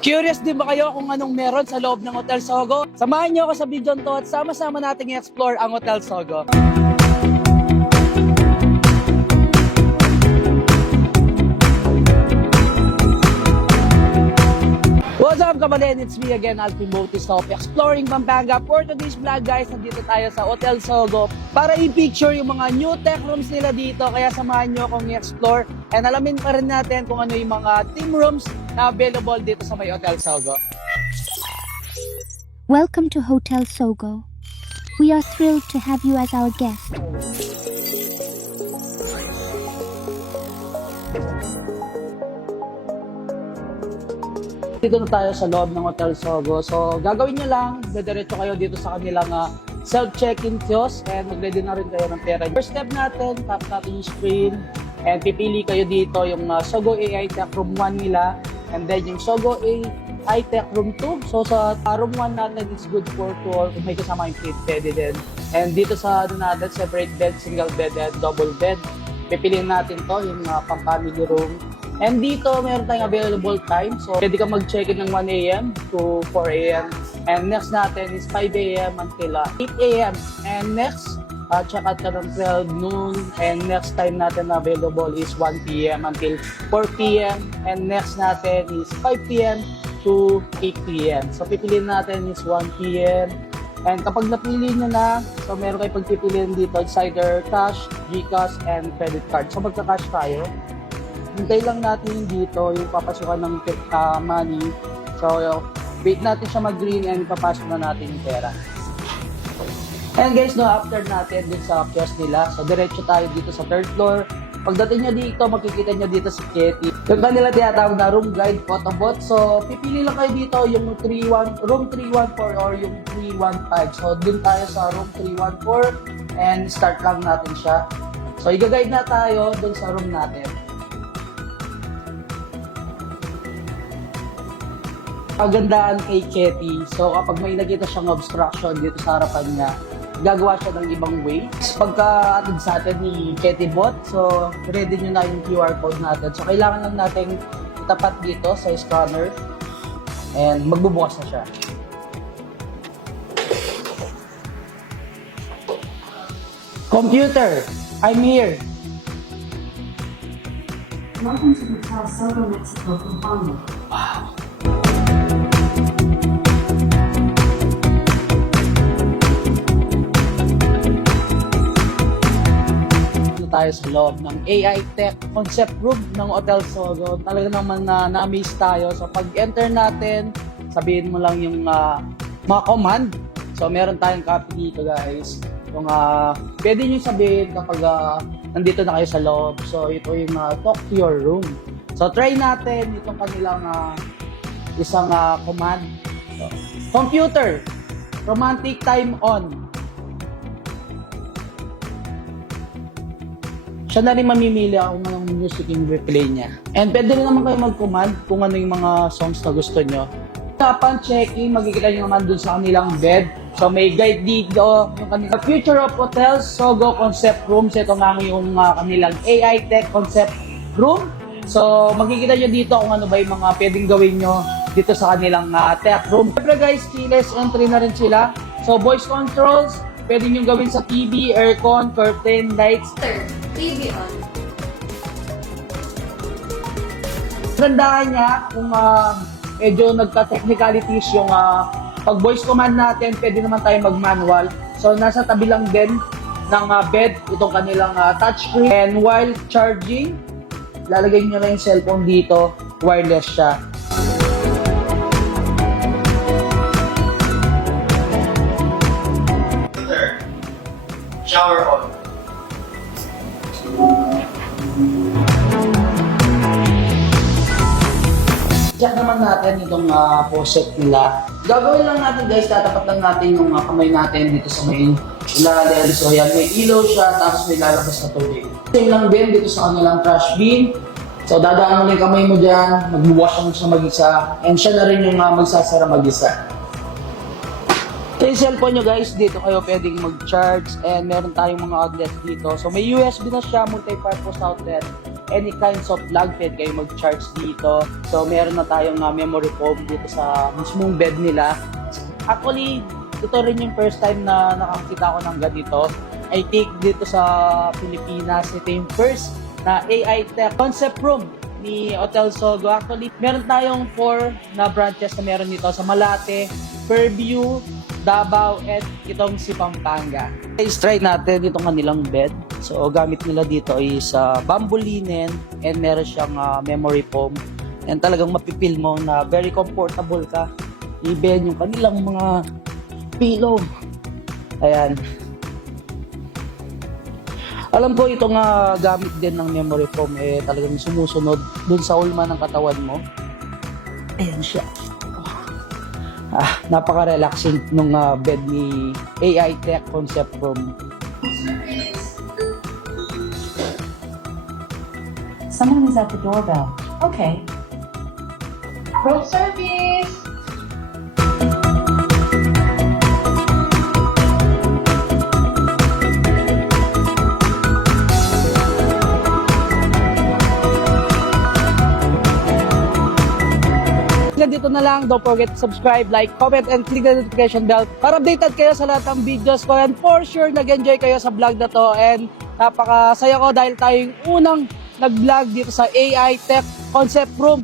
Curious din ba kayo kung anong meron sa loob ng Hotel Sogo? Samahan niyo ako sa video to at sama-sama nating i-explore ang Hotel Sogo. What's up, Kabalin? It's me again, Alvin Bautista of Exploring Pampanga. For today's vlog, guys, nandito tayo sa Hotel Sogo para i-picture yung mga new tech rooms nila dito. Kaya samahan nyo akong i-explore and alamin pa rin natin kung ano yung mga team rooms na available dito sa may Hotel Sogo. Welcome to Hotel Sogo. We are thrilled to have you as our guest. Dito na tayo sa loob ng Hotel Sogo. So, gagawin nyo lang, dadiretso kayo dito sa kanilang self-check-in kiosk and mag-ready na rin kayo ng pera. First step natin, tap natin yung screen and pipili kayo dito yung Sogo AI Tech Room 1 nila and then yung Sogo AI Tech Room 2. So, sa Room 1 natin, it's good for 2 or kung may kasama yung kid, pwede din. And dito sa natin, separate bed, single bed, and double bed. Pipiliin natin to yung pang-family room. And dito, meron tayong available time. So, pwede ka mag-check-in ng 1 a.m. to 4 a.m. And next natin is 5 a.m. until 8 a.m. And next, check out ka ng 12 noon. And next time natin na available is 1 p.m. until 4 p.m. And next natin is 5 p.m. to 8 p.m. So, pipiliin natin is 1 p.m. And kapag napili nyo na, so meron kayo pagpipiliin dito, it's either cash, GCash, and credit card. So, magka-cash tayo. Hintay lang natin dito yung papasukan ng money. So, wait natin siya mag-green and papasok na natin yung pera. And guys, no, after natin dun sa kiosk nila, so diretso tayo dito sa third floor. Pagdating nyo dito, makikita nyo dito si Ketty. Yung kanila tinatawag na room guide photobot. So, pipili lang kayo dito yung room 314 or yung 315. So, dun tayo sa room 314 and start lang natin siya. So, i-guide na tayo dun sa room natin. Pagandaan kay Ketty, so kapag may nakita siyang obstruction dito sa harapan niya, gagawa siya ng ibang way. Pagka-atid sa atin ni Ketty Bot, so ready nyo na yung QR code natin. So kailangan lang natin itapat dito sa scanner and magbubukas na siya. Computer, I'm here. Welcome to Hotel Sogo, Mexico, Pampanga. Wow. Tayo sa loob ng AI Tech Concept Room ng Hotel Sogo. Talaga naman na-amaze tayo. So pag enter natin, sabihin mo lang yung mga command. So meron tayong copy dito guys. Yung pwede nyo sabihin kapag nandito na kayo sa loob. So ito yung talk to your room. So try natin itong kanilang isang command. So, computer, romantic time on. Siya na rin mamimili kung anong music yung replay niya. And pwede rin naman kayo mag-command kung ano yung mga songs na gusto nyo. Upon checking, makikita nyo naman dun sa kanilang bed. So may guide dito, yung kanilang Future of Hotels, Sogo Concept Rooms. Ito nga yung kanilang AI Tech Concept Room. So makikita nyo dito kung ano ba yung mga pwedeng gawin nyo dito sa kanilang tech room. Siyempre guys, keyless entry na rin sila. So voice controls, pwede nyo gawin sa TV, aircon, curtain, lights. TV on. Gandaan niya kung medyo nagka-technicalities yung pag-voice command natin, pwede naman tayo mag-manual. So, nasa tabi lang din ng bed itong kanilang touchscreen. And while charging, lalagay nyo lang yung cellphone dito, wireless siya. Shower on. Check naman natin itong faucet nila. Gagawin lang natin guys, tatapat lang natin yung kamay natin dito sa main ilalim. So yan, may ilaw siya, tapos may lalabas na tubig. Same lang din dito sa kanilang trash bin. So dadaan mo yung kamay mo dyan, magbuwash lang siya mag-isa, and siya na rin yung magsasara mag-isa. So yung cellphone nyo guys, dito kayo pwedeng mag-charge and meron tayong mga outlets dito. So may USB na siya, multi-purpose outlet. any kinds of vlog, pwede kayo mag-charge dito. So, meron na tayong memory foam dito sa mismong bed nila. Actually, ito rin yung first time na nakakita ko ng ganito. I think dito sa Pilipinas, ito yung first na AI Tech concept room ni Hotel Sogo. Actually, meron tayong 4 na branches na meron dito sa Malate, Fairview, Davao, and itong si Pampanga. Let's try natin itong kanilang bed. So, gamit nila dito is bamboo linen and meron siyang memory foam. And talagang mapipil mo na very comfortable ka. Even yung kanilang mga pillow. Ayan. Alam ko itong gamit din ng memory foam talagang sumusunod dun sa ulma ng katawan mo. Ayan siya. Napaka-relaxing nung bed ni AI Tech Concept Room. Someone is at the doorbell. Okay. Room service! Dito na lang, don't forget to subscribe, like, comment, and click the notification bell para updated kayo sa lahat ng videos ko. And for sure, nag-enjoy kayo sa vlog na to. And napakasaya ko dahil tayo yung unang nag-vlog dito sa AI Tech Concept Room.